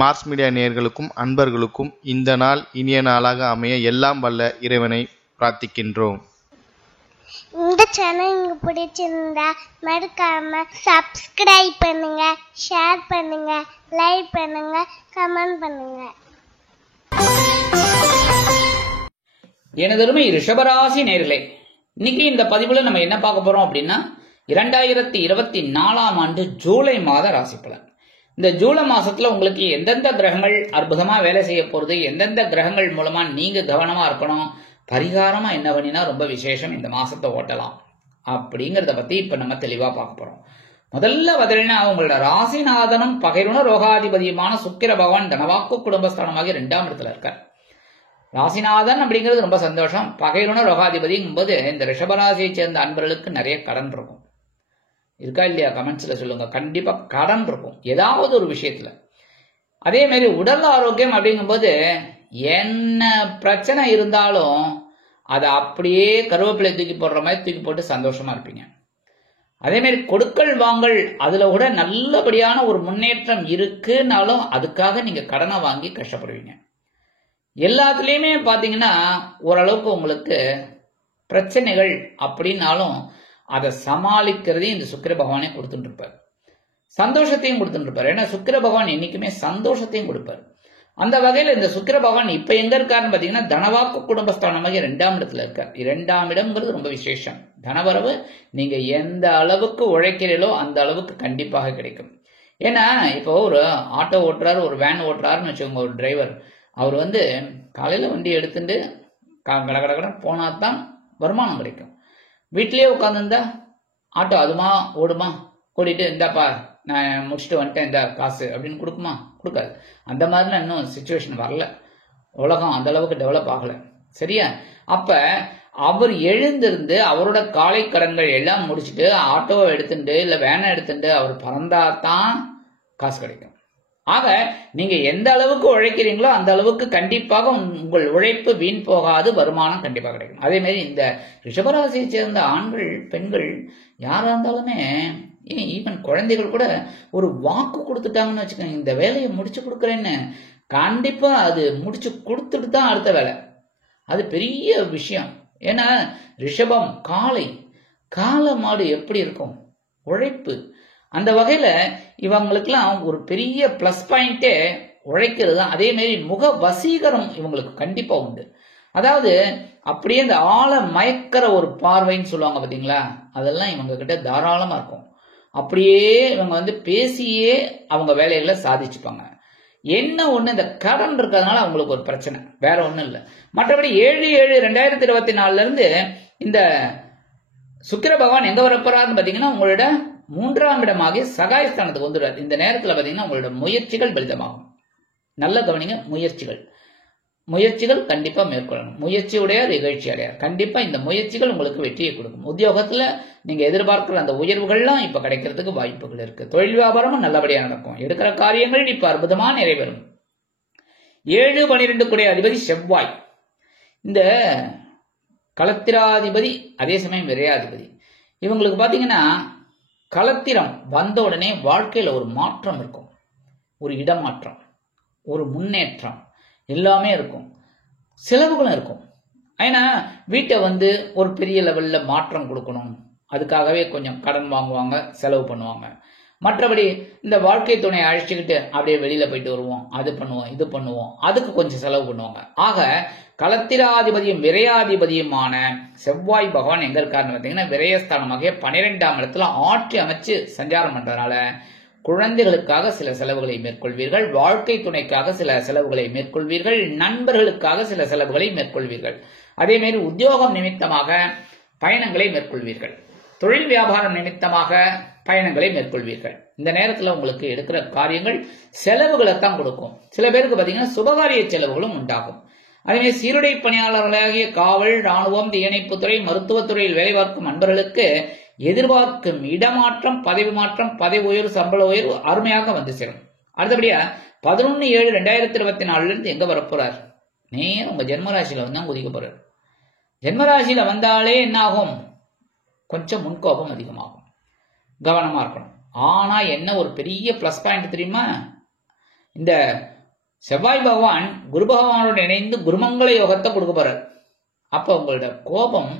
Mars media நேயர்களுக்கும் அன்பர்களுக்கும் இந்த நாள் இனிய நாளாக அமைய எல்லாம் வல்ல இறைவனை பிரார்த்திக்கின்றோம். இந்த சேனல் உங்களுக்கு பிடிச்சிருந்தா மறக்காம சப்ஸ்கிரைப் பண்ணுங்க, ஷேர் பண்ணுங்க, லைக் பண்ணுங்க, கமெண்ட் பண்ணுங்க. எனதருமை ரிஷபராசி நேயர்களே, இன்னைக்கு இந்த பதிவுல நம்ம என்ன பார்க்க போறோம் அப்படின்னா 2024ஆம் ஆண்டு ஜூலை மாத ராசி பலன். இந்த ஜூலை மாசத்துல உங்களுக்கு எந்தெந்த கிரகங்கள் அற்புதமா வேலை செய்ய போறது, எந்தெந்த கிரகங்கள் மூலமா நீங்க கவனமா இருக்கணும், பரிகாரமா என்ன பண்ணினா ரொம்ப விசேஷம் இந்த மாசத்தை ஓட்டலாம் அப்படிங்கறத பத்தி இப்ப நம்ம தெளிவா பார்க்க போறோம். முதல்ல பதிலா உங்களோட ராசிநாதனும் பகைருண ரோகாதிபதியுமான சுக்கிர பகவான் தனவாக்கு குடும்பஸ்தானமாகி 2ஆம் இடத்துல இருக்கார். ராசிநாதன் அப்படிங்கிறது ரொம்ப சந்தோஷம். பகைருண ரோகாதிபதிங்கும் போது இந்த ரிஷபராசியை சேர்ந்த அன்பர்களுக்கு நிறைய கடன் இருக்கும். இருக்கா இல்லையா? கமெண்ட்ஸ்ல சொல்லுங்க. கண்டிப்பா கடன் இருக்கும் ஏதாவது ஒரு விஷயத்துல. அதே மாதிரி உடல் ஆரோக்கியம் அப்படிங்கும்போது என்ன பிரச்சனை இருந்தாலும் அதை அப்படியே கருவேப்பிலை தூக்கி போடுற மாதிரி தூக்கி போட்டு சந்தோஷமா இருப்பீங்க. அதே மாதிரி கொடுக்கல் வாங்கல் அதுல கூட நல்லபடியான ஒரு முன்னேற்றம் இருக்குன்னாலும் அதுக்காக நீங்க கடனை வாங்கி கஷ்டப்படுவீங்க. எல்லாத்துலயுமே பாத்தீங்கன்னா ஓரளவுக்கு உங்களுக்கு பிரச்சனைகள் அப்படின்னாலும் அதை சமாளிக்கிறதையும் இந்த சுக்கிர பகவானே கொடுத்துட்டு இருப்பார். சந்தோஷத்தையும் கொடுத்துட்டு இருப்பார். ஏன்னா சுக்கிர பகவான் என்னைக்குமே சந்தோஷத்தையும் கொடுப்பார். அந்த வகையில இந்த சுக்கிர பகவான் இப்ப எங்க இருக்காருன்னு பாத்தீங்கன்னா தனவாக்கு குடும்பஸ்தானமாக 2ஆம் இடத்துல இருக்கார். 2ஆம் இடம்ங்கிறது ரொம்ப விசேஷம். தனவரவு நீங்க எந்த அளவுக்கு உழைக்கிறீங்களோ அந்த அளவுக்கு கண்டிப்பாக கிடைக்கும். ஏன்னா இப்போ ஒரு ஆட்டோ ஓட்டுறாரு, ஒரு வேன் ஓட்டுறாருன்னு வச்சுக்கோங்க, ஒரு டிரைவர். அவர் காலையில வண்டி எடுத்துட்டு கடகடகடன் போனாதான் வருமானம் கிடைக்கும். வீட்லயே உட்காந்துருந்தா ஆட்டோ அதுமா ஓடுமா, ஓடிட்டு இந்தாப்பா நான் முடிச்சுட்டு வந்துட்டேன் இந்த காசு அப்படின்னு கொடுக்குமா? கொடுக்காது. அந்த மாதிரிலாம் இன்னும் சிச்சுவேஷன் வரல. உலகம் அந்த அளவுக்கு டெவலப் ஆகல. சரியா? அப்ப அவர் எழுந்திருந்து அவரோட காலை கடன்கள் எல்லாம் முடிச்சுட்டு ஆட்டோவை எடுத்துட்டு இல்ல வேனை எடுத்துட்டு அவர் பறந்தாதான் காசு கிடைக்கும். ஆக நீங்க எந்த அளவுக்கு உழைக்கிறீங்களோ அந்த அளவுக்கு கண்டிப்பாக உங்கள் உழைப்பு வீண் போகாது, வருமானம் கண்டிப்பாக கிடைக்கும். அதே மாதிரி இந்த ரிஷபராசியை சேர்ந்த ஆண்கள் பெண்கள் யாரா இருந்தாலுமே, ஈவன் குழந்தைகள் கூட ஒரு வாக்கு கொடுத்துட்டாங்கன்னு வச்சுக்கோங்க, இந்த வேலையை முடிச்சு கொடுக்குறேன்னு, கண்டிப்பா அது முடிச்சு கொடுத்துட்டு தான் அடுத்த வேலை. அது பெரிய விஷயம். ஏன்னா ரிஷபம் காளை மாடு எப்படி இருக்கும்? உழைப்பு. அந்த வகையில இவங்களுக்கெல்லாம் ஒரு பெரிய பிளஸ் பாயிண்டே உழைக்கிறது தான். அதே மாதிரி முக வசீகரம் இவங்களுக்கு கண்டிப்பா உண்டு. அதாவது அப்படியே இந்த ஆளை மயக்கிற ஒரு பார்வைன்னு சொல்லுவாங்க பாத்தீங்களா, அதெல்லாம் இவங்க கிட்ட தாராளமா இருக்கும். அப்படியே இவங்க பேசியே அவங்க வேலைகளை சாதிச்சுப்பாங்க. என்ன ஒண்ணு, இந்த கடன் இருக்கிறதுனால அவங்களுக்கு ஒரு பிரச்சனை, வேற ஒண்ணும் இல்லை. மற்றபடி 7/7/2024 இருந்து இந்த சுக்கிர பகவான் எங்க வரப்போறாருன்னு பாத்தீங்கன்னா உங்களோட 3ஆம் இடமாகிய சகாயஸ்தானத்துக்கு வந்துடுறாரு. இந்த நேரத்துல பாத்தீங்கன்னா உங்களோட முயற்சிகள் பலிதமாகும். நல்ல கவனிங்க, முயற்சிகள் கண்டிப்பா மேற்கொள்ளணும். முயற்சியுடையார் இகழ்ச்சி அடையார். கண்டிப்பா இந்த முயற்சிகள் உங்களுக்கு வெற்றியை கொடுக்கும். உத்தியோகத்துல நீங்க எதிர்பார்க்கிற அந்த உயர்வுகள்லாம் இப்ப கிடைக்கிறதுக்கு வாய்ப்புகள் இருக்கு. தொழில் வியாபாரமும் நல்லபடியா நடக்கும். எடுக்கிற காரியங்கள் இப்ப அற்புதமா நிறைவேறும். 7/12 கூடிய அதிபதி செவ்வாய், இந்த களத்திராதிபதி, அதே சமயம் விரையாதிபதி. இவங்களுக்கு பாத்தீங்கன்னா களத்திரம் வந்த உடனே வாழ்க்கையில ஒரு மாற்றம் இருக்கும். ஒரு இடமாற்றம், ஒரு முன்னேற்றம் எல்லாமே இருக்கும். செலவுகளும் இருக்கும். ஏன்னா வீட்டை ஒரு பெரிய லெவல்ல மாற்றம் கொடுக்கணும், அதுக்காகவே கொஞ்சம் கடன் வாங்குவாங்க, செலவு பண்ணுவாங்க. மற்றபடி இந்த வாழ்க்கை துணையை அழைச்சிக்கிட்டு அப்படியே வெளியில போயிட்டு வருவோம், அது பண்ணுவோம் இது பண்ணுவோம், அதுக்கு கொஞ்சம் செலவு பண்ணுவாங்க. ஆக களத்திராதிபதியும் விரையாதிபதியுமான செவ்வாய் பகவான் எங்க இருக்காருன்னு பாத்தீங்கன்னா விரயஸ்தானமாக 12ஆம் இடத்துல ஆட்சி அமைச்சு சஞ்சாரம் பண்றதுனால குழந்தைகளுக்காக சில செலவுகளை மேற்கொள்வீர்கள், வாழ்க்கை துணைக்காக சில செலவுகளை மேற்கொள்வீர்கள், நண்பர்களுக்காக சில செலவுகளை மேற்கொள்வீர்கள். அதே மாதிரி உத்தியோகம் நிமித்தமாக பயணங்களை மேற்கொள்வீர்கள், தொழில் வியாபாரம் நிமித்தமாக பயணங்களை மேற்கொள்வீர்கள். இந்த நேரத்தில் உங்களுக்கு எடுக்கிற காரியங்கள் செலவுகளை தான் கொடுக்கும். சில பேருக்கு பாத்தீங்கன்னா சுபகாரிய செலவுகளும் உண்டாகும். அதே சீருடை பணியாளர்களாகிய காவல், ராணுவம், தீயணைப்புத்துறை, மருத்துவத்துறையில் வேலை பார்க்கும் நண்பர்களுக்கு எதிர்பார்க்கும் இடமாற்றம், பதவி மாற்றம், பதவி உயர்வு, சம்பள உயர்வு அருமையாக சேரும். அடுத்தபடியா 11/7/2024 இருந்து எங்க வரப்போறார்? நேரம் உங்க ஜென்மராசியில தான் குதிக்க போறார். ஜென்மராசியில வந்தாலே என்ன ஆகும்? கொஞ்சம் முன்கோபம் அதிகமாகும். கவனமா இருக்கணும். ஆனா என்ன ஒரு பெரிய பிளஸ் பாயிண்ட் தெரியுமா? இந்த செவ்வாய் பகவான் குரு பகவானோடு இணைந்து குருமங்கள யோகத்தை கொடுக்க போறார். அப்ப உங்களோட கோபம்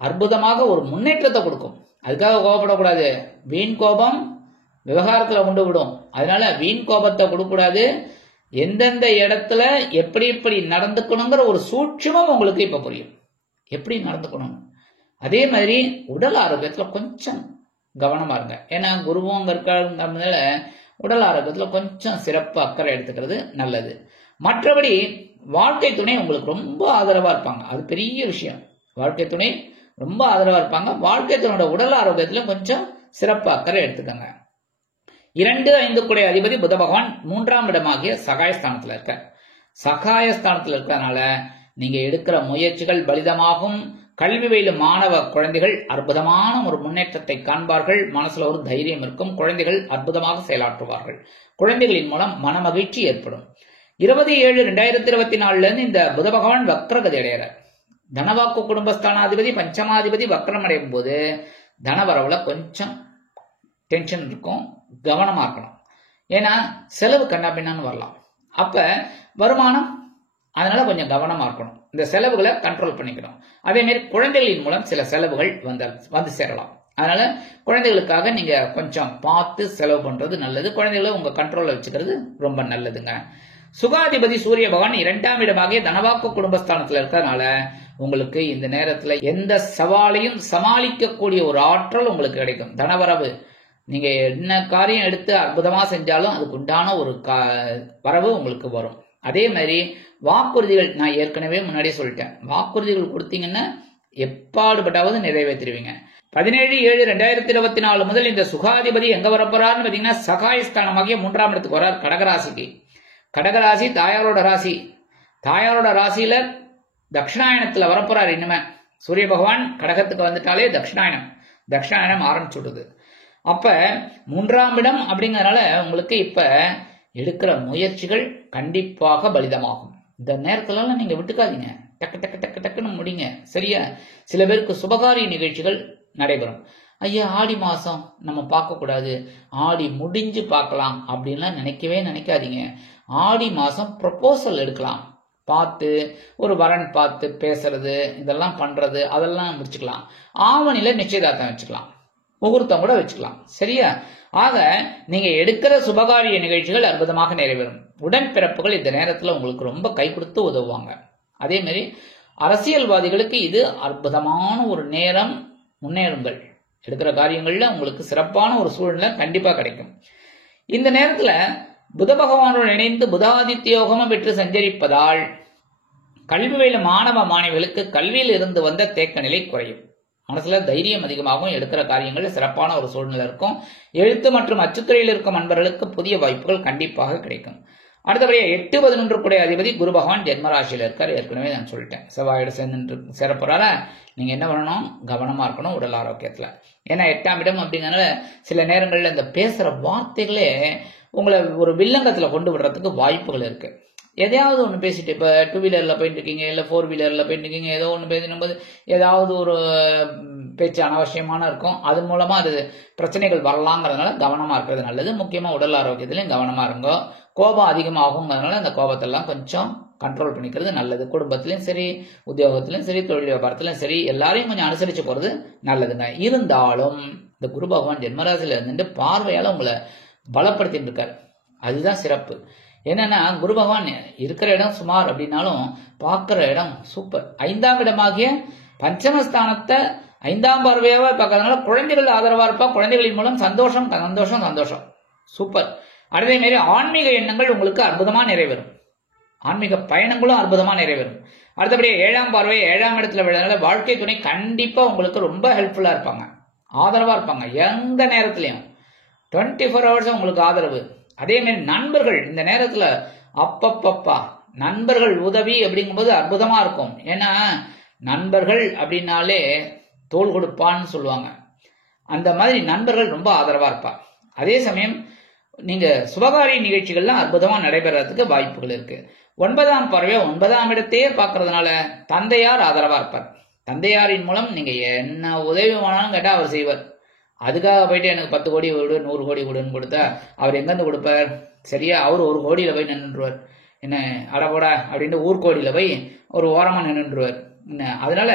அற்புதமாக ஒரு முன்னேற்றத்தை கொடுக்கும். அதுக்காக கோபப்படக்கூடாது. வீண் கோபம் விவகாரத்துல கொண்டு விடும். அதனால வீண் கோபத்தை கொடுக்கக்கூடாது. எந்தெந்த இடத்துல எப்படி எப்படி நடந்துக்கணுங்கிற ஒரு சூட்சுமம் உங்களுக்கு இப்ப புரியும், எப்படி நடந்துக்கணும். அதே மாதிரி உடல் ஆரோக்கியத்துல கொஞ்சம் கவனமா இருங்க. ஏன்னா குருவும் அங்க இருக்கிறதுனால உடல் ஆரோக்கியத்துல கொஞ்சம் சிறப்பு அக்கறை எடுத்துக்கிறது நல்லது. மற்றபடி வாழ்க்கை துணை உங்களுக்கு ரொம்ப ஆதரவா இருப்பாங்க, அது பெரிய விஷயம். வாழ்க்கை துணை ரொம்ப ஆதரவா இருப்பாங்க. வாழ்க்கை துணையோட உடல் ஆரோக்கியத்துல கொஞ்சம் சிறப்பு அக்கறை எடுத்துக்கங்க. 2-5 கூடிய அதிபதி புத பகவான் 3ஆம் இடமாகிய சகாயஸ்தானத்துல இருக்க. சகாயஸ்தானத்துல இருக்கிறதுனால நீங்க எடுக்கிற முயற்சிகள் பலிதமாகும். கல்வி பயிலும் மாணவ குழந்தைகள் அற்புதமான ஒரு முன்னேற்றத்தை காண்பார்கள். மனசுல ஒரு தைரியம் இருக்கும். குழந்தைகள் அற்புதமாக செயலாற்றுவார்கள். குழந்தைகளின் மூலம் மனமகிழ்ச்சி ஏற்படும். 27/2024 இருந்து இந்த புத பகவான் வக்ரகதி அடைகிறார். தனவாக்கு குடும்பஸ்தானாதிபதி பஞ்சமாதிபதி வக்ரம் அடையும் போது தனவரவுல கொஞ்சம் டென்ஷன் இருக்கும், கவனமா இருக்கணும். ஏன்னா செலவு கண்ணா பின்னான்னு வரலாம். அப்ப வருமானம், அதனால கொஞ்சம் கவனமா இருக்கணும். இந்த செலவுகளை கண்ட்ரோல் பண்ணிக்கணும். அதே மாதிரி குழந்தைகளின் மூலம் சில செலவுகள் வந்து சேரலாம். அதனால குழந்தைகளுக்காக நீங்க கொஞ்சம் பார்த்து செலவு பண்றது நல்லது. குழந்தைகளை உங்க கண்ட்ரோல்ல வச்சுக்கிறது ரொம்ப நல்லதுங்க. சுகாதிபதி சூரிய பகவான் 2ஆம் இடமாகிய தனவாக்கு குடும்பஸ்தானத்துல இருக்கிறதுனால உங்களுக்கு இந்த நேரத்துல எந்த சவாலையும் சமாளிக்கக்கூடிய ஒரு ஆற்றல் உங்களுக்கு கிடைக்கும். தனவரவு, நீங்க என்ன காரியம் எடுத்து அற்புதமா செஞ்சாலும் அதுக்கு உண்டான ஒரு வரவு உங்களுக்கு வரும். அதே மாதிரி வாக்குறுதிகள், நான் ஏற்கனவே முன்னாடியே சொல்லிட்டேன், வாக்குறுதிகள் கொடுத்தீங்கன்னா எப்பாடுபட்டாவது நிறைவேற்றிடுவீங்க. 17/7/2024 முதல் இந்த சுகாதிபதி எங்க வரப்போறாருன்னு பாத்தீங்கன்னா சகாயஸ்தானமாகிய 3ஆம் இடத்துக்கு வர்றார், கடகராசிக்கு. கடகராசி தாயாரோட ராசி. தாயாரோட ராசியில தட்சிணாயனத்துல வரப்போறாரு. இனிமே சூரிய பகவான் கடகத்துக்கு வந்துட்டாலே தட்சிணாயனம் ஆரம்பிச்சுடுது. அப்ப 3ஆம் இடம் அப்படிங்கறதுனால உங்களுக்கு இப்ப எடுக்கிற முயற்சிகள் கண்டிப்பாக பலிதமாகும். இந்த நேரத்துல நீங்க விட்டுக்காதீங்க, டக்கு டக்கு டக்கு டக்குன்னு முடிங்க. சரியா? சில பேருக்கு சுபகாரிய நிகழ்ச்சிகள் நடைபெறும். ஐயா ஆடி மாசம் நம்ம பார்க்க கூடாது, ஆடி முடிஞ்சு பார்க்கலாம் அப்படின்லாம் நினைக்காதீங்க. ஆடி மாசம் ப்ரொபோசல் எடுக்கலாம், பார்த்து ஒரு வரன் பார்த்து பேசுறது, இதெல்லாம் பண்றது, அதெல்லாம் முடிச்சுக்கலாம். ஆவணில நிச்சயதார்த்தம் வச்சுக்கலாம், முகூர்த்தம் கூட வச்சுக்கலாம். சரியா? ஆக நீங்க எடுக்கிற சுபகாரிய நிகழ்ச்சிகள் அற்புதமாக நிறைவேறும். உடன்பிறப்புகள் இந்த நேரத்துல உங்களுக்கு ரொம்ப கை கொடுத்து உதவுவாங்க. அதே மாதிரி அரசியல்வாதிகளுக்கு இது அற்புதமான ஒரு நேரம். முன்னேறுங்கள். எடுக்கிற காரியங்கள்ல உங்களுக்கு சிறப்பான ஒரு சூழ்நிலை கண்டிப்பா கிடைக்கும். இந்த நேரத்துல புத பகவானோடு இணைந்து புதாதித்ய யோகமும் பெற்று சஞ்சரிப்பதால் கல்வி பயிலும் மாணவ மாணவிகளுக்கு கல்வியில் இருந்து வந்த தேக்க நிலை குறையும். மனசுல தைரியம் அதிகமாகவும் எடுக்கிற காரியங்கள்ல சிறப்பான ஒரு சூழ்நிலை இருக்கும். எழுத்து மற்றும் அச்சுத்துறையில் இருக்கும் நண்பர்களுக்கு புதிய வாய்ப்புகள் கண்டிப்பாக கிடைக்கும். அடுத்தபடியா 8-11 கூடிய அதிபதி குரு பகவான் ஜென்மராசியில இருக்காரு. ஏற்கனவே நான் சொல்லிட்டேன், செவ்வாயோட சேர்ந்து சேரப்போறார. நீங்க என்ன பண்ணணும்? கவனமா இருக்கணும் உடல் ஆரோக்கியத்துல. ஏன்னா 8ஆம் இடம் அப்படிங்கறதுனால சில நேரங்கள்ல இந்த பேசுற வார்த்தைகளே உங்களை ஒரு வில்லங்கத்துல கொண்டு விடுறதுக்கு வாய்ப்புகள் இருக்கு. எதையாவது ஒன்று பேசிட்டு, இப்போ 2 வீலரில் போயிட்டு இருக்கீங்க, இல்லை 4 வீலரில் போயிட்டு இருக்கீங்க, ஏதோ ஒன்று பேசினும் போது ஏதாவது ஒரு பேச்சு அனாவசியமான இருக்கும். அது மூலமா அது பிரச்சனைகள் வரலாங்கிறதுனால கவனமா இருக்கிறது நல்லது. முக்கியமா உடல் ஆரோக்கியத்திலையும் கவனமா இருங்க. கோபம் அதிகமாகுங்கிறதுனால அந்த கோபத்தெல்லாம் கொஞ்சம் கண்ட்ரோல் பண்ணிக்கிறது நல்லது. குடும்பத்திலையும் சரி, உத்தியோகத்திலையும் சரி, தொழில் வியாபாரத்திலையும் சரி, எல்லாரையும் கொஞ்சம் அனுசரிச்சு போறது நல்லதுங்க. இருந்தாலும் இந்த குரு பகவான் ஜென்மராசியில இருந்துட்டு பார்வையால உங்களை பலப்படுத்திட்டு இருக்காரு. அதுதான் சிறப்பு. என்னன்னா குரு பகவான் இருக்கிற இடம் சுமார் அப்படின்னாலும் பார்க்கிற இடம் சூப்பர். 5ஆம் இடமாகிய பஞ்சமஸ்தானத்தை 5ஆம் பார்வையாவா பார்க்கறதுனால குழந்தைகள் ஆதரவா இருப்பா. குழந்தைகளின் மூலம் சந்தோஷம் சந்தோஷம் சந்தோஷம். சூப்பர். அதே மாதிரி ஆன்மீக எண்ணங்கள் உங்களுக்கு அற்புதமா நிறைவேறும். ஆன்மீக பயணங்களும் அற்புதமா நிறைவேறும். அடுத்தபடியே 7ஆம் பார்வை 7ஆம் இடத்துல விழுறதுனால வாழ்க்கை துணை கண்டிப்பா உங்களுக்கு ரொம்ப ஹெல்ப்ஃபுல்லா இருப்பாங்க, ஆதரவா இருப்பாங்க. எந்த நேரத்திலையும் 24 hours உங்களுக்கு ஆதரவு. அதே மாதிரி நண்பர்கள் இந்த நேரத்துல அப்பப்பப்பா நண்பர்கள் உதவி அப்படிங்கும்போது அற்புதமா இருக்கும். ஏன்னா நண்பர்கள் அப்படின்னாலே தோள் கொடுப்பான்னு சொல்லுவாங்க. அந்த மாதிரி நண்பர்கள் ரொம்ப ஆதரவா இருப்பா. அதே சமயம் நீங்க சுபகாரிய நிகழ்ச்சிகள்லாம் அற்புதமா நடைபெறதுக்கு வாய்ப்புகள் இருக்கு. 9ஆம் பார்வை 9ஆம் இடத்தையே பார்க்கறதுனால தந்தையார் ஆதரவா இருப்பார். தந்தையாரின் மூலம் நீங்க என்ன உதவி வேணாலும் கேட்டா அவர் செய்வார். அதுக்காக போயிட்டு எனக்கு 10 கோடி கொடு 100 கோடி கொடுன்னு கொடுத்தா அவர் எங்கேருந்து கொடுப்பார்? சரியா, அவர் 1 கோடியில் போய் நின்றுருவார். என்ன அடபோடா அப்படின்ட்டு ஊர்கோடியில் போய் ஒரு ஓரமாக நின்றுருவார். என்ன அதனால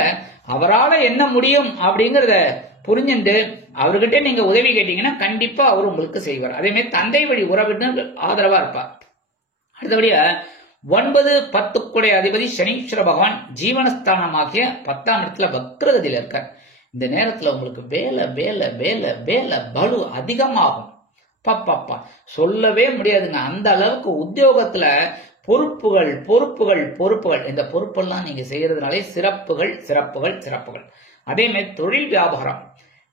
அவரால் என்ன முடியும் அப்படிங்கிறத புரிஞ்சுட்டு அவர்கிட்ட நீங்க உதவி கேட்டீங்கன்னா கண்டிப்பா அவர் உங்களுக்கு செய்வார். அதே மாதிரி தந்தை வழி உறவினர் ஆதரவா இருப்பார். அடுத்தபடியா 9, 10 அதிபதி சனீஸ்வர பகவான் ஜீவனஸ்தானமாகிய 10ஆம் இடத்துல வக்ரகதியில இருக்கார். இந்த நேரத்துல உங்களுக்கு வேலை வேலை வேலை வேலை பலு அதிகமாகும். பாப்பா சொல்லவே முடியாதுங்க. அந்த அளவுக்கு உத்தியோகத்துல பொறுப்புகள் பொறுப்புகள் பொறுப்புகள், இந்த பொறுப்பெல்லாம் நீங்க செய்யறதுனாலே சிறப்புகள் சிறப்புகள் சிறப்புகள். அதே மாதிரி தொழில் வியாபாரம்,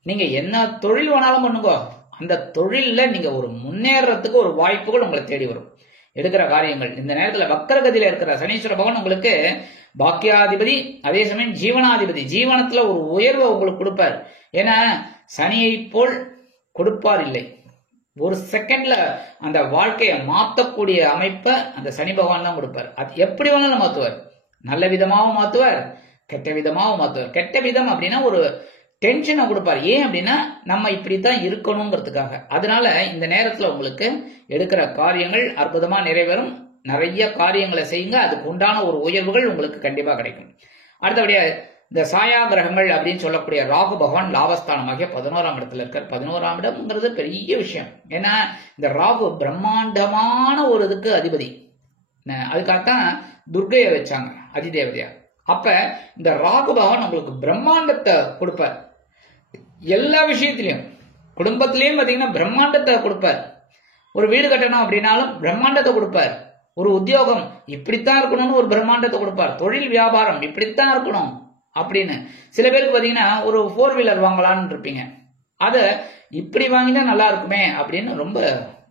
நீங்க என்ன தொழில் வேணாலும் பண்ணுங்க, அந்த தொழில்ல நீங்க ஒரு முன்னேறதுக்கு ஒரு வாய்ப்புகள் உங்களை தேடி வரும். எடுக்கிற காரியங்கள் இந்த நேரத்துல வக்ரகதியில இருக்கிற சனீஸ்வர பகவான் உங்களுக்கு பாக்கியாதிபதி, அதே சமயம் ஜீவனாதிபதி, ஜீவனத்துல ஒரு உயர்வை உங்களுக்கு கொடுப்பார். ஏன்னா சனியை போல் கொடுப்பார் இல்லை, ஒரு செகண்ட்ல அந்த வாழ்க்கையை மாற்றக்கூடிய அமைப்பை அந்த சனி பகவான் தான் கொடுப்பார். அது எப்படி வேணாலும் மாத்துவார், நல்ல விதமாகவும் மாத்துவார், கெட்ட விதமாகவும் மாத்துவார். கெட்ட விதம் அப்படின்னா ஒரு டென்ஷனை கொடுப்பார். ஏன் அப்படின்னா நம்ம இப்படித்தான் இருக்கணுங்கிறதுக்காக. அதனால இந்த நேரத்துல உங்களுக்கு எடுக்கிற காரியங்கள் அற்புதமா நிறைவேறும். நிறைய காரியங்களை செய்யுங்க, அதுக்கு உண்டான ஒரு உயர்வுகள் உங்களுக்கு கண்டிப்பா கிடைக்கும். அடுத்தபடியா இந்த சாயா கிரகங்கள் அப்படின்னு சொல்லக்கூடிய ராகு பகவான் லாபஸ்தானமாகிய 11ஆம் இடத்துல இருக்கார். 11ஆம் இடம்ங்கிறது பெரிய விஷயம். ஏன்னா இந்த ராகு பிரம்மாண்டமான ஒரு இதுக்கு அதிபதி. அதுக்காகத்தான் துர்க்கையை வச்சாங்க அதிதேவதையா. அப்ப இந்த ராகு பகவான் உங்களுக்கு பிரம்மாண்டத்தை கொடுப்பார். எல்லா விஷயத்திலையும் குடும்பத்திலையும் பாத்தீங்கன்னா பிரம்மாண்டத்தை கொடுப்பார். ஒரு வீடு கட்டணும் அப்படின்னாலும் பிரம்மாண்டத்தை கொடுப்பார். ஒரு உத்தியோகம் இப்படித்தான் இருக்கணும்னு ஒரு பிரம்மாண்டத்தை கொடுப்பார். தொழில் வியாபாரம் இப்படித்தான் இருக்கணும் அப்படின்னு. சில பேருக்கு பாத்தீங்கன்னா ஒரு 4 வீலர் வாங்கலான்னு இருப்பீங்க, அத இப்படி வாங்கினா நல்லா இருக்குமே அப்படின்னு ரொம்ப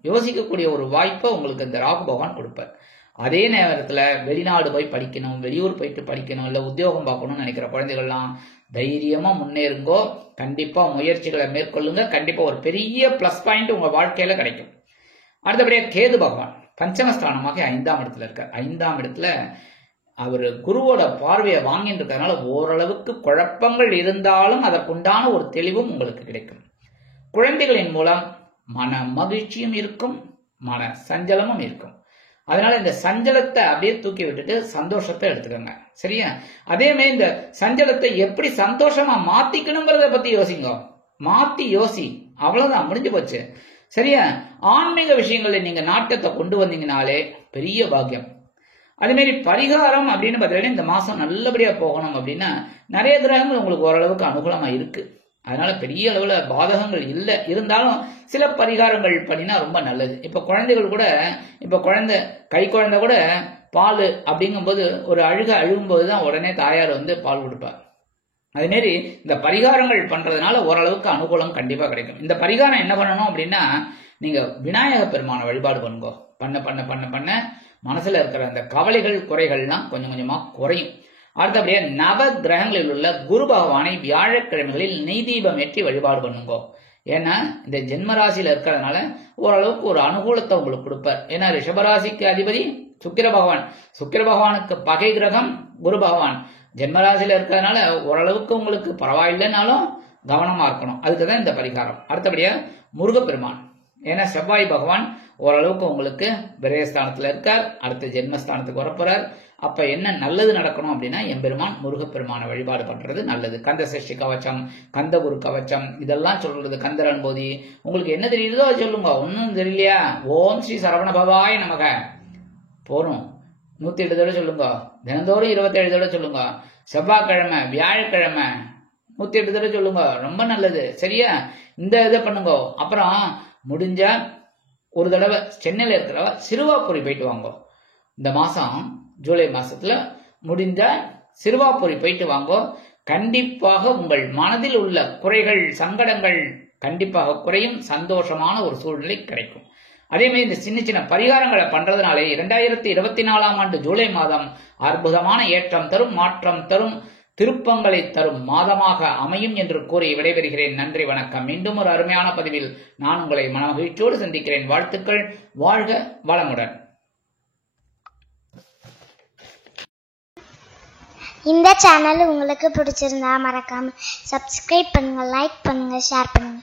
யோசிக்கக்கூடிய ஒரு வாய்ப்பை உங்களுக்கு இந்த ராகு பகவான் கொடுப்பார். அதே நேரத்துல வெளிநாடு போய் படிக்கணும், வெளியூர் போயிட்டு படிக்கணும், இல்ல உத்தியோகம் பார்க்கணும்னு நினைக்கிற குழந்தைகள்லாம் தைரியமா முன்னேறுங்கோ. கண்டிப்பா முயற்சிகளை மேற்கொள்ளுங்க. கண்டிப்பா ஒரு பெரிய பிளஸ் பாயிண்ட் உங்க வாழ்க்கையில கிடைக்கும். அடுத்தபடியா கேது பகவான் பஞ்சமஸ்தானமாக 5ஆம் இடத்துல இருக்கார். 5ஆம் இடத்துல அவர் குருவோட பார்வையை வாங்கிட்டு இருக்கிறதுனால ஓரளவுக்கு குழப்பங்கள் இருந்தாலும் அதற்குண்டான ஒரு தெளிவும் உங்களுக்கு கிடைக்கும். குழந்தைகளின் மூலம் மன மகிழ்ச்சியும் இருக்கும், மன சஞ்சலமும் இருக்கும். அதனால இந்த சஞ்சலத்தை அப்படியே தூக்கி விட்டுட்டு சந்தோஷத்தை எடுத்துக்கோங்க. சரியா, அதே மாதிரி இந்த சஞ்சலத்தை எப்படி சந்தோஷமா மாத்திக்கணுங்கிறத பத்தி யோசிங்க. மாத்தி யோசி, அவ்வளவுதான், முடிஞ்சு போச்சு. சரியா, ஆன்மீக விஷயங்களை நீங்க நாட்டத்தை கொண்டு வந்தீங்கனாலே பெரிய பாக்கியம். அதே மாதிரி பரிகாரம் அப்படின்னு பார்த்தீங்கன்னா இந்த மாசம் நல்லபடியா போகணும் அப்படின்னா நிறைய கிரகங்கள் உங்களுக்கு ஓரளவுக்கு அனுகூலமா இருக்கு. அதனால பெரிய அளவுல பாதகங்கள் இல்லை. இருந்தாலும் சில பரிகாரங்கள் பண்ணினா ரொம்ப நல்லது. இப்ப குழந்தைகள் கூட, இப்ப கை குழந்தை கூட பால் அப்படிங்கும்போது ஒரு அழுகும்போதுதான் உடனே தாயார் வந்து பால் கொடுப்பார். அதே மாதிரி இந்த பரிகாரங்கள் பண்றதுனால ஓரளவுக்கு அனுகூலம் கண்டிப்பா கிடைக்கும். இந்த பரிகாரம் என்ன பண்ணணும் அப்படின்னா, நீங்க விநாயக பெருமான வழிபாடு பண்ணுங்க. பண்ண பண்ண பண்ண பண்ண மனசுல இருக்கிற அந்த கவலைகள் குறைகள்லாம் கொஞ்சம் கொஞ்சமா குறையும். அடுத்தபடியா நவ கிரகங்களில் உள்ள குரு பகவானை வியாழக்கிழமைகளில் நெய் தீபம் ஏற்றி வழிபாடு பண்ணுங்க. ஏன்னா இந்த ஜென்மராசியில இருக்கிறதுனால ஓரளவுக்கு ஒரு அனுகூலத்தை உங்களுக்கு கொடுப்பார். ஏன்னா ரிஷபராசிக்கு அதிபதி சுக்கிர பகவான், சுக்கிர பகவானுக்கு பகை கிரகம் குரு பகவான். ஜென்மராசியில இருக்கிறதுனால ஓரளவுக்கு உங்களுக்கு பரவாயில்லைனாலும் கவனமா இருக்கணும். அதுக்குதான் இந்த பரிகாரம். அடுத்தபடியா முருகப்பெருமான், ஏன்னா செவ்வாய் பகவான் ஓரளவுக்கு உங்களுக்கு விரயஸ்தானத்துல இருக்கார், அடுத்த ஜென்மஸ்தானத்துக்கு வரப்போறார். அப்ப என்ன நல்லது நடக்கணும் அப்படின்னா எம்பெருமான் முருகப்பெருமான வழிபாடு பண்றது நல்லது. கந்த சஷ்டி கவச்சம், கந்த குரு கவச்சம் இதெல்லாம் சொல்றது, கந்தர் அனுபூதி, உங்களுக்கு என்ன தெரியுதோ சொல்லுங்க. ஒன்னும் தெரியலையா, ஓம் ஸ்ரீ சரவண பவாய் நமக போறோம் 108 தடவை சொல்லுங்க. தினந்தோறும் 27 தடவை சொல்லுங்க. செவ்வாய்க்கிழமை வியாழக்கிழமை 108 தடவை சொல்லுங்க, ரொம்ப நல்லது. சரியா, இந்த இதை பண்ணுங்க. அப்புறம் முடிஞ்சா ஒரு தடவை சென்னையில இருக்கிறவ சிறுவாபுரி போயிட்டு வாங்க. இந்த மாசம் ஜூலை மாசத்துல முடிஞ்ச சிறுவாபுரி போயிட்டு வாங்க. கண்டிப்பாக உங்கள் மனதில் உள்ள குறைகள் சங்கடங்கள் கண்டிப்பாக குறையும், சந்தோஷமான ஒரு சூழ்நிலை கிடைக்கும். அதே மாதிரி இந்த சின்ன சின்ன பரிகாரங்களை பண்றதுனாலே 2024ஆம் ஆண்டு ஜூலை மாதம் அற்புதமான ஏற்றம் தரும், மாற்றம் தரும், திருப்பங்களை தரும் மாதமாக அமையும் என்று கூறி விடைபெறுகிறேன். நன்றி, வணக்கம். மீண்டும் ஒரு அருமையான பதிவில் நான் உங்களை மனமகிழ்ச்சியோடு சந்திக்கிறேன். வாழ்த்துக்கள். வாழ்க வளமுடன். இந்த சேனல் உங்களுக்கு பிடிச்சிருந்தா மறக்காம சப்ஸ்கிரைப் பண்ணுங்க, லைக் பண்ணுங்க, ஷேர் பண்ணுங்க.